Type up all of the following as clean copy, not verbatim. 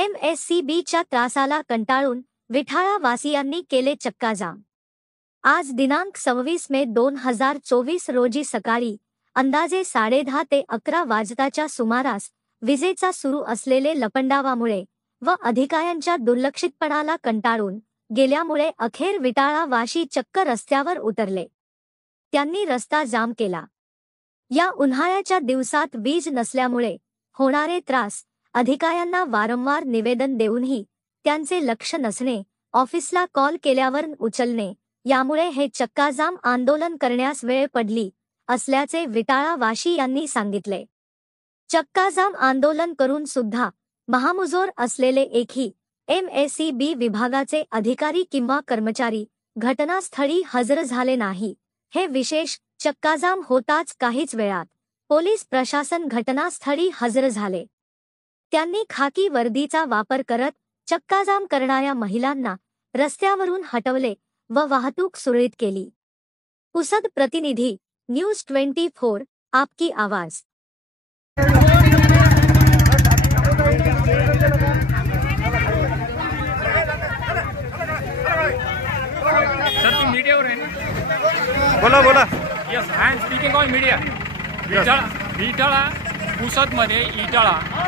एमएससीबीच्या त्रासाला कंटाळून विठाळा वासियांनी केले चक्काजाम। आज दिनांक 26 मे 2024 रोजी सकाळी अंदाजे 10:30 ते 11 वाजताच्या सुमारास विजेचा सुरू असलेले लपंडावामुळे व अधिकाऱ्यांच्या दुर्लक्षितपणाला कंटाळून गेल्यामुळे अखेर विटाळा वाशी चक्क रस्त्यावर उतरले। त्यांनी रस्ता जाम केला। या उन्हाळ्याच्या दिवसात वीज नसल्यामुळे होणारे त्रास अधिकाऱ्यांना वारंवार निवेदन देऊनही त्यांचे लक्ष नसणे, ऑफिसला कॉल केल्यावर उचलणे यामुळे हे चक्काजाम आंदोलन करण्यास वेळ पडली असल्याचे विटाळा वाशी यांनी सांगितले। चक्काजाम आंदोलन करून सुद्धा महामुजोर असलेले एकही एमएससीबी विभागाचे अधिकारी किंवा कर्मचारी घटनास्थळी हजर झाले नाही। हे विशेष, चक्काजाम होताच काहीच वेळात पोलीस प्रशासन घटनास्थळी हजर झाले। त्यांनी खाकी वर्दीचा वापर करत चक्काजाम करणाऱ्या महिलांना रस्त्यावरून हटवले व वाहतूक सुरळीत केली। पुसद प्रतिनिधी, न्यूज 24, आपकी आवाज। सर तुम मीडिया हो रहे हैं? बोला बोला। Yes, I am speaking on media. विटाळा पुसदमध्ये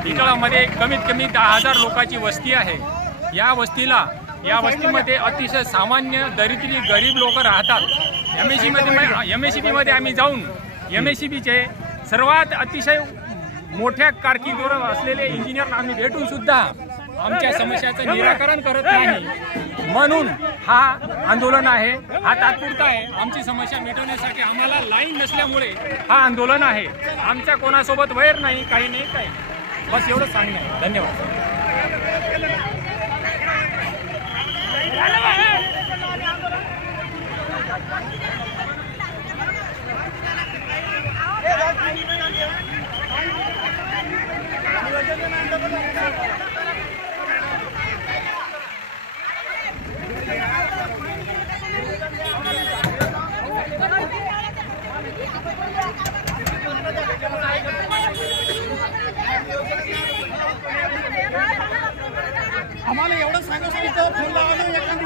इटाळामध्ये कमीत कमी 10,000 लोकांची वस्ती आहे। या वस्तीमध्ये अतिशय सामान्य दरिद्री गरीब लोक राहतात। एमएससीबीमध्ये आम्ही जाऊन एमएससीबीचे सर्वात अतिशय मोठ्या कारकिर्दीवर असलेले इंजिनियर आम्ही भेटून सुद्धा आमच्या समस्याचं निराकरण करत नाही। म्हणून हा आंदोलन आहे, हा तात्पुरता आहे। आमची समस्या मिटवण्यासाठी आम्हाला लाईन नसल्यामुळे हा आंदोलन आहे। आमच्या कोणासोबत वैर नाही, काही नाही, काही बस एवढं सांगणं आहे। धन्यवाद। आम्हाला एवढं सांगितलं फोन लावलं एखादी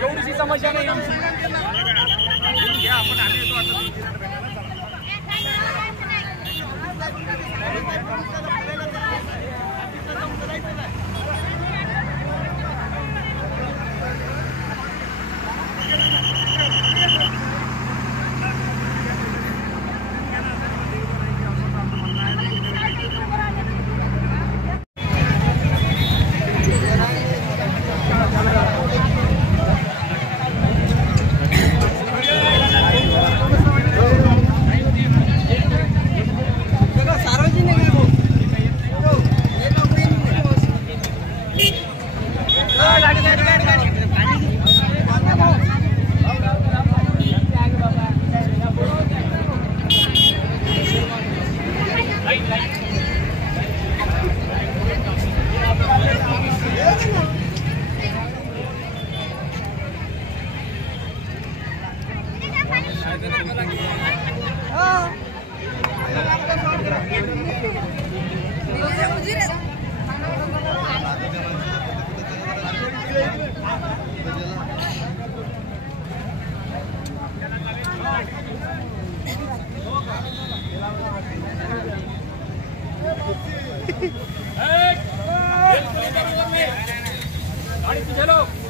एवढीशी समस्या नाही आमची। आपण आम्ही गाड़ी पीछे लो।